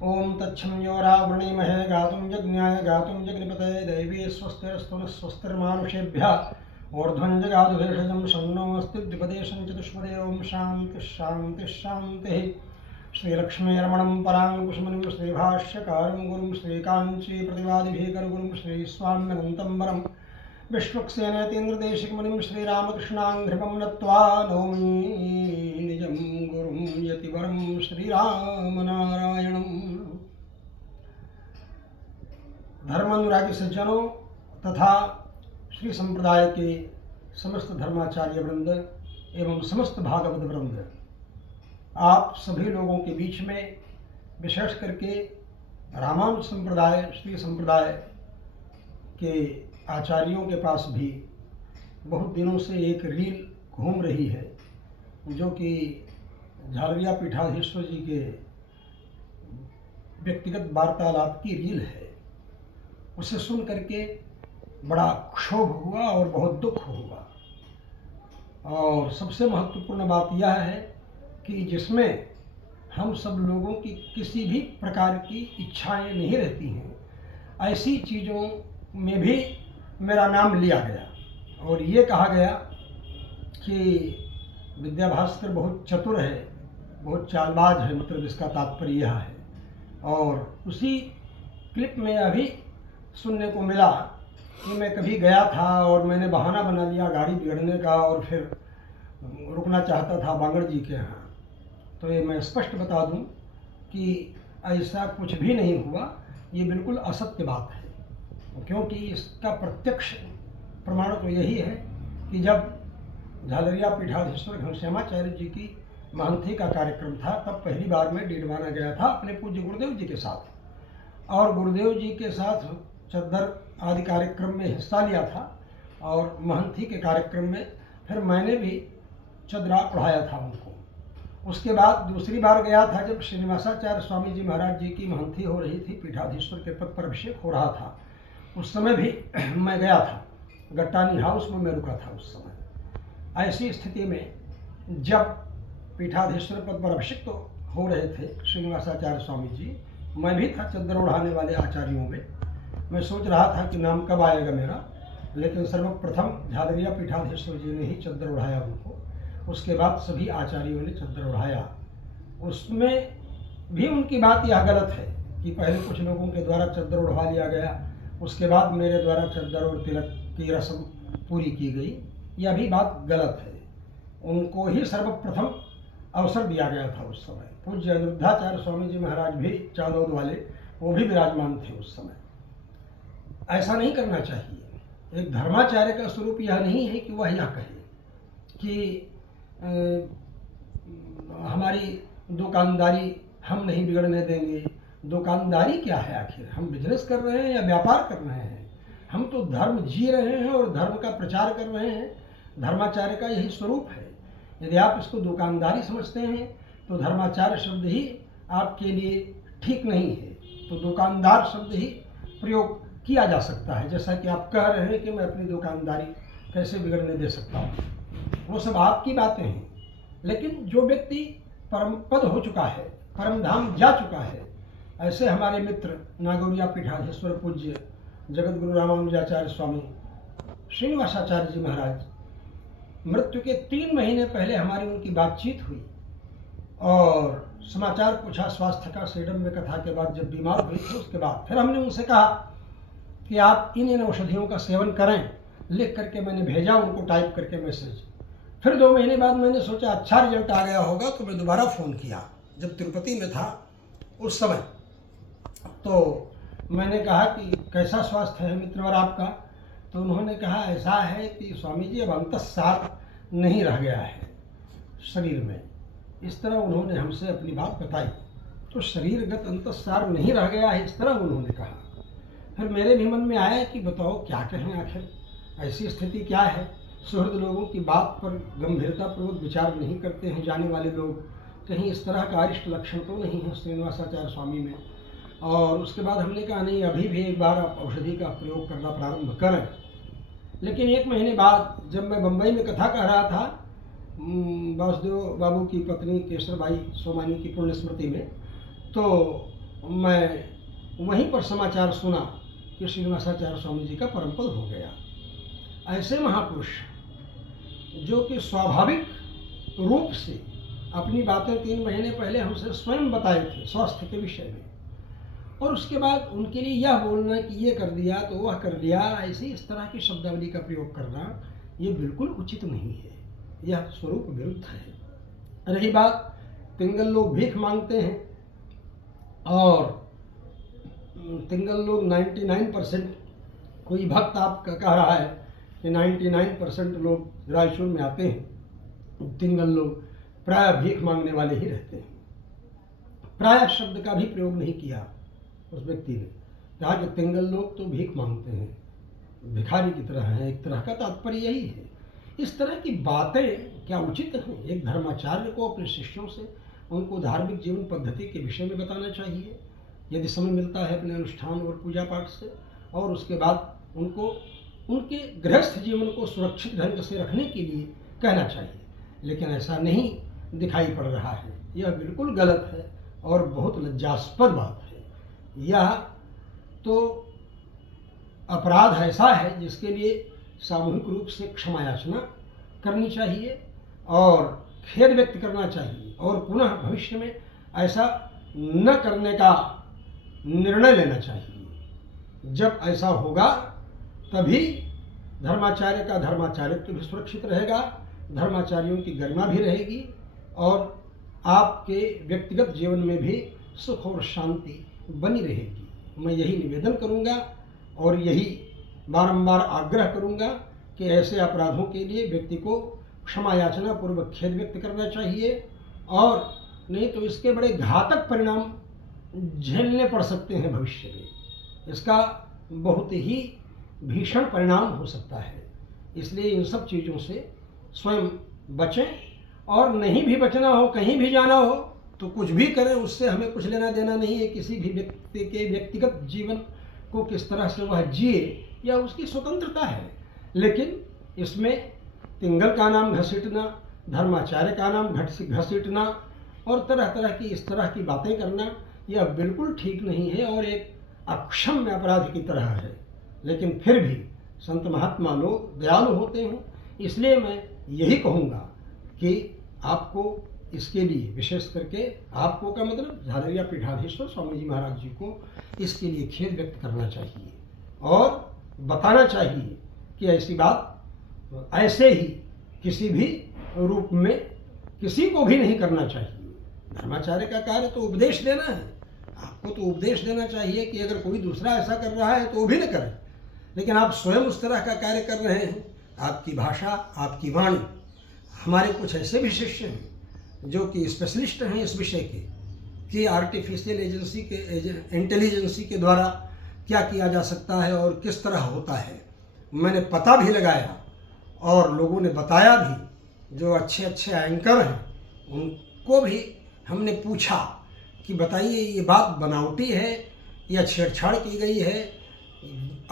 ओम तच्छं यो रावृणीमहे गातुं यज्ञाय गातुं जग्निपतये दैवी स्वस्तिरस्तु नः स्वस्तिर्मानुषेभ्यः ऊर्ध्वं जगातु भेषजं शन्नो अस्ति द्विपदेशं चतुष्पदे ओम शान्तिः शान्तिः शान्तिः। श्रीलक्ष्मीरमणं पराङ्कुशमुनिं श्रीभाष्यकारं गुरुं श्रीकाञ्चीप्रतिवादिभीकरगुरुं श्रीस्वाम्यनन्तं वरं विश्वक्सेनेतीन्द्रदेशिकमुनिं श्रीरामकृष्णाङ्घ्रिपं नत्वा नौमि निजं गुरुं यतिवरं श्रीरामनारायणम्। धर्मानुरागी सज्जनों तथा श्री संप्रदाय के समस्त धर्माचार्य वृंद एवं समस्त भागवत वृंद, आप सभी लोगों के बीच में विशेष करके रामानुज संप्रदाय श्री संप्रदाय के आचार्यों के पास भी बहुत दिनों से एक रील घूम रही है, जो कि झालरिया पीठाधीश्वर जी के व्यक्तिगत वार्तालाप की रील है। उसे सुन करके बड़ा क्षोभ हुआ और बहुत दुख हुआ। और सबसे महत्वपूर्ण बात यह है कि जिसमें हम सब लोगों की किसी भी प्रकार की इच्छाएं नहीं रहती हैं, ऐसी चीज़ों में भी मेरा नाम लिया गया और ये कहा गया कि विद्या भास्कर बहुत चतुर है, बहुत चालबाज है, मतलब इसका तात्पर्य यह है। और उसी क्लिप में अभी सुनने को मिला कि मैं कभी गया था और मैंने बहाना बना लिया गाड़ी बिगड़ने का और फिर रुकना चाहता था बांगड़ जी के यहाँ। तो ये मैं स्पष्ट बता दूं कि ऐसा कुछ भी नहीं हुआ, ये बिल्कुल असत्य बात है, क्योंकि इसका प्रत्यक्ष प्रमाण तो यही है कि जब झालरिया पीठाधीश्वर घनश्यामाचार्य जी की महंती का कार्यक्रम था, तब पहली बार मैं डीडवाना गया था अपने पूज्य गुरुदेव जी के साथ, और गुरुदेव जी के साथ चद्दर आदि कार्यक्रम में हिस्सा लिया था। और महंती के कार्यक्रम में फिर मैंने भी चदरा पढ़ाया था उनको। उसके बाद दूसरी बार गया था जब श्रीनिवासाचार्य स्वामी जी महाराज जी की महंती हो रही थी, पीठाधीश्वर के पद पर अभिषेक हो रहा था, उस समय भी मैं गया था। गट्टानी हाउस में मैं रुका था उस समय। ऐसी स्थिति में जब पीठाधीश्वर पद पर अभिषेक तो हो रहे थे श्रीनिवासाचार्य स्वामी जी, मैं भी था चद्दर उड़ाने वाले आचार्यों में। मैं सोच रहा था कि नाम कब आएगा मेरा, लेकिन सर्वप्रथम झालरिया पीठाधीश्वर जी ने ही चद्दर उड़ाया उनको, उसके बाद सभी आचार्यों ने चद्दर उड़ाया। उसमें भी उनकी बात यह गलत है कि पहले कुछ लोगों के द्वारा चद्दर उड़वा लिया गया, उसके बाद मेरे द्वारा चद्दर और तिलक की रस्म पूरी की गई। यह भी बात गलत है। उनको ही सर्वप्रथम अवसर दिया गया था उस समय। पूज्य अनिरुद्धाचार्य स्वामी जी महाराज भी चांदौद वाले, वो भी विराजमान थे उस समय। ऐसा नहीं करना चाहिए। एक धर्माचार्य का स्वरूप यह नहीं है कि वह यह कहे कि हमारी दुकानदारी हम नहीं बिगड़ने देंगे। दुकानदारी क्या है आखिर? हम बिजनेस कर रहे हैं या व्यापार कर रहे हैं? हम तो धर्म जी रहे हैं और धर्म का प्रचार कर रहे हैं। धर्माचार्य का यही स्वरूप है। यदि आप इसको दुकानदारी समझते हैं तो धर्माचार्य शब्द ही आपके लिए ठीक नहीं है, तो दुकानदार शब्द ही प्रयोग किया जा सकता है। जैसा कि आप कह रहे हैं कि मैं अपनी दुकानदारी कैसे बिगड़ने दे सकता हूँ, वो सब आपकी बातें हैं। लेकिन जो व्यक्ति परम पद हो चुका है, परम धाम जा चुका है, ऐसे हमारे मित्र नागौरिया पीठाधीश्वर पूज्य जगत गुरु रामानुजाचार्य स्वामी श्रीनिवासाचार्य जी महाराज, मृत्यु के 3 महीने पहले हमारी उनकी बातचीत हुई और समाचार पूछा स्वास्थ्य का। सेडम में कथा के बाद जब बीमार हुई थी, उसके बाद फिर हमने उनसे कहा कि आप इन औषधियों का सेवन करें। लिख करके मैंने भेजा उनको, टाइप करके मैसेज। फिर 2 महीने बाद मैंने सोचा अच्छा रिजल्ट आ गया होगा, तो मैं दोबारा फ़ोन किया जब तिरुपति में था उस समय। तो मैंने कहा कि कैसा स्वास्थ्य है मित्रवर आपका? तो उन्होंने कहा ऐसा है कि स्वामी जी अब अंतस्सार नहीं रह गया है शरीर में। इस तरह उन्होंने हमसे अपनी बात बताई। तो शरीरगत अंतस्सार नहीं रह गया है, इस तरह उन्होंने कहा। फिर मेरे भी मन में आया कि बताओ क्या कहें, आखिर ऐसी स्थिति क्या है। सुहृद लोगों की बात पर गंभीरतापूर्वक विचार नहीं करते हैं जाने वाले लोग। कहीं इस तरह का अरिष्ट लक्षण तो नहीं है श्रीनिवासाचार्य स्वामी में। और उसके बाद हमने कहा नहीं, अभी भी एक बार आप औषधि का प्रयोग करना प्रारंभ करें। लेकिन 1 महीने बाद जब मैं बम्बई में कथा कह रहा था वासुदेव बाबू की पत्नी केसरबाई सोमानी की पुण्य स्मृति में, तो मैं वहीं पर समाचार सुना कि श्रीनिवासाचार्य स्वामी जी का परम पद हो गया। ऐसे महापुरुष जो कि स्वाभाविक रूप से अपनी बातें 3 महीने पहले हमसे स्वयं बताए थे स्वास्थ्य के विषय में, और उसके बाद उनके लिए यह बोलना कि ये कर दिया तो वह कर दिया, ऐसे इस तरह की शब्दावली का प्रयोग करना ये बिल्कुल उचित नहीं है, यह स्वरूप विरुद्ध है। रही बात तिंगल लोग भीख मांगते हैं, और तिंगल लोग 99% कोई भक्त आपका कह रहा है कि 99% लोग रायचूर में आते हैं, तिंगल लोग प्राय भीख मांगने वाले ही रहते हैं। प्राय शब्द का भी प्रयोग नहीं किया उस व्यक्ति ने, कहा कि तिंगल लोग तो भीख मांगते हैं, भिखारी की तरह है। एक तरह का तात्पर्य यही है। इस तरह की बातें क्या उचित हैं? एक धर्माचार्य को अपने शिष्यों से उनको धार्मिक जीवन पद्धति के विषय में बताना चाहिए, यदि समय मिलता है अपने अनुष्ठान और पूजा पाठ से, और उसके बाद उनको उनके गृहस्थ जीवन को सुरक्षित ढंग से रखने के लिए कहना चाहिए। लेकिन ऐसा नहीं दिखाई पड़ रहा है, यह बिल्कुल गलत है और बहुत लज्जास्पद बात है। यह तो अपराध ऐसा है जिसके लिए सामूहिक रूप से क्षमा याचना करनी चाहिए और खेद व्यक्त करना चाहिए, और पुनः भविष्य में ऐसा न करने का निर्णय लेना चाहिए। जब ऐसा होगा तभी धर्माचार्य का धर्माचार्यत्व भी सुरक्षित रहेगा, धर्माचार्यों की गरिमा भी रहेगी, और आपके व्यक्तिगत जीवन में भी सुख और शांति बनी रहेगी। मैं यही निवेदन करूंगा और यही बारंबार आग्रह करूंगा कि ऐसे अपराधों के लिए व्यक्ति को क्षमा याचना पूर्वक खेद व्यक्त करना चाहिए, और नहीं तो इसके बड़े घातक परिणाम झेलने पड़ सकते हैं भविष्य में। इसका बहुत ही भीषण परिणाम हो सकता है। इसलिए इन सब चीज़ों से स्वयं बचें, और नहीं भी बचना हो, कहीं भी जाना हो तो कुछ भी करें, उससे हमें कुछ लेना देना नहीं है। किसी भी व्यक्ति के व्यक्तिगत जीवन को किस तरह से वह जिए या उसकी स्वतंत्रता है, लेकिन इसमें तिंगल का नाम घसीटना, धर्माचार्य का नाम घसीटना और तरह तरह की इस तरह की बातें करना यह बिल्कुल ठीक नहीं है और एक अक्षम्य अपराध की तरह है। लेकिन फिर भी संत महात्मा लोग दयालु होते हैं, इसलिए मैं यही कहूँगा कि आपको इसके लिए विशेष करके आपको का मतलब झालरिया पीठाधीश्वर स्वामी जी महाराज जी को इसके लिए खेद व्यक्त करना चाहिए और बताना चाहिए कि ऐसी बात ऐसे ही किसी भी रूप में किसी को भी नहीं करना चाहिए। धर्माचार्य का कार्य तो उपदेश देना है, आपको तो उपदेश देना चाहिए कि अगर कोई दूसरा ऐसा कर रहा है तो वो भी न करे, लेकिन आप स्वयं उस तरह का कार्य कर रहे हैं। आपकी भाषा, आपकी वाणी, हमारे कुछ ऐसे भी शिष्य हैं जो कि स्पेशलिस्ट हैं इस विषय के कि आर्टिफिशियल एजेंसी के इंटेलिजेंसी के द्वारा क्या किया जा सकता है और किस तरह होता है। मैंने पता भी लगाया और लोगों ने बताया भी, जो अच्छे अच्छे एंकर हैं उनको भी हमने पूछा कि बताइए ये बात बनावटी है या छेड़छाड़ की गई है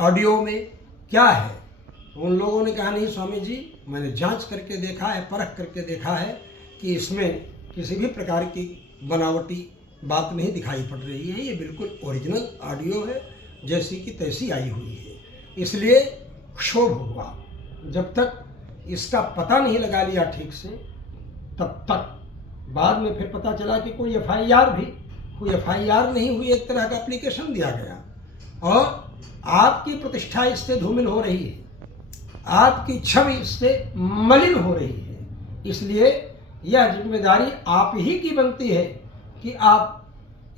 ऑडियो में, क्या है। तो उन लोगों ने कहा नहीं स्वामी जी, मैंने जांच करके देखा है, परख करके देखा है कि इसमें किसी भी प्रकार की बनावटी बात नहीं दिखाई पड़ रही है, ये बिल्कुल ओरिजिनल ऑडियो है, जैसी की तैसी आई हुई है। इसलिए क्षोभ हुआ। जब तक इसका पता नहीं लगा लिया ठीक से, तब तक बाद में फिर पता चला कि कोई एफआईआर नहीं हुई, एक तरह का एप्लीकेशन दिया गया और आपकी प्रतिष्ठा इससे धूमिल हो रही है, आपकी छवि इससे मलिन हो रही है। इसलिए यह जिम्मेदारी आप ही की बनती है कि आप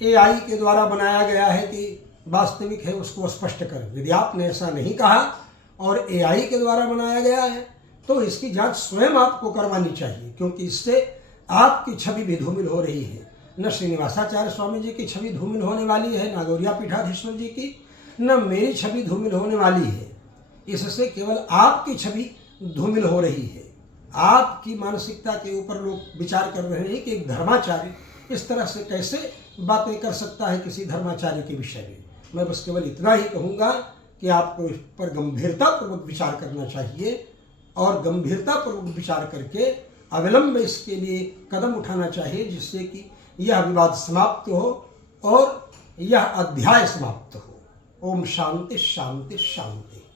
एआई के द्वारा बनाया गया है कि वास्तविक है उसको स्पष्ट करें। यदि आपने ऐसा नहीं कहा और एआई के द्वारा बनाया गया है तो इसकी जांच स्वयं आपको करवानी चाहिए, क्योंकि इससे आपकी छवि भी धूमिल हो रही है। न श्रीनिवासाचार्य स्वामी जी की छवि धूमिल होने वाली है, न गौरिया पीठाधीश्वर जी की, न मेरी छवि धूमिल होने वाली है। इससे केवल आपकी छवि धूमिल हो रही है। आपकी मानसिकता के ऊपर लोग विचार कर रहे हैं कि एक धर्माचार्य इस तरह से कैसे बातें कर सकता है किसी धर्माचार्य के विषय में। मैं बस केवल इतना ही कहूँगा कि आपको इस पर गंभीरतापूर्वक विचार करना चाहिए और गंभीरतापूर्वक विचार करके अविलंब इसके लिए कदम उठाना चाहिए, जिससे कि यह विवाद समाप्त हो और यह अध्याय समाप्त हो। ओम शांति शांति शांति।